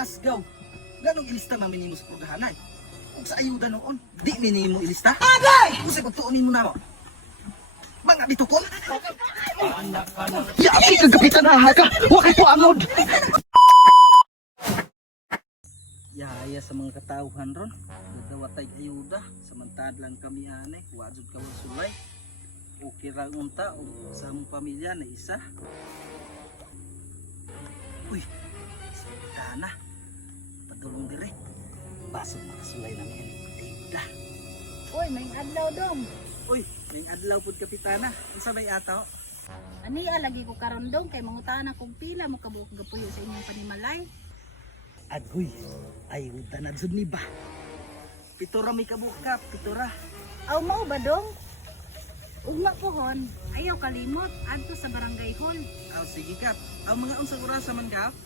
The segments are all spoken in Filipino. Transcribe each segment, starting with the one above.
kalasgaw. Ganong ilista maminimo sa purgahanay. Kung sa ayuda noon, di minimo ilista. Agay! Kung sa pagtuunin mo na mo. Mga bitukon. Yapi kang kapitan ha ka. Wakay po angod. Yaya sa mga katauhan ron. Nagdawatay ayuda. Samantadlan kami anay. Wajud kawang sulay. Okay ra unta o sa among pamilya na isa. Uy, sana. Padulong dire. Basog makasulay na may ayuda. Uy, may adlaw dong. Uy, may adlaw pud kapitana. Unsa may ataw? Ani lagi ko karon dong kay mangutana kog pila mo kabuok gapuyo sa inyong panimalay. Agoy, ayuda na jud ni ba? Pitura may kabuka, pitura. Aw mao ba dong? Ugma pohon, ayaw kalimot adto sa barangay hall. Aw sige kap. Aw mga unsa oras man kap?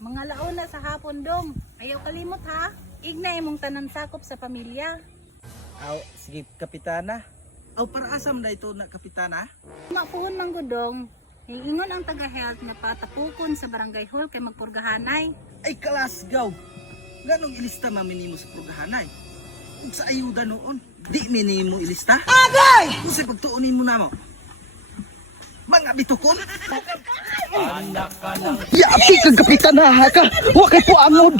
Mga launa sa hapon dong. Ayaw kalimot ha. Ignay imong tanan sakop sa pamilya. Aw sige kapitana. Aw para asam na ito na kapitana? Ugma pohon man gud dong. Ingon ang taga-health nga patapukon sa barangay hall kay magpurgahanay. Ay kalasgaw. Ganong ilista maminimo sa purgahanay. Kung sa ayuda noon, di minimo ilista. Agay! Kung sa pagtuunin mo na mo. Mga bitukon. Yapi kang kapitan ha ka. Wakay po angod.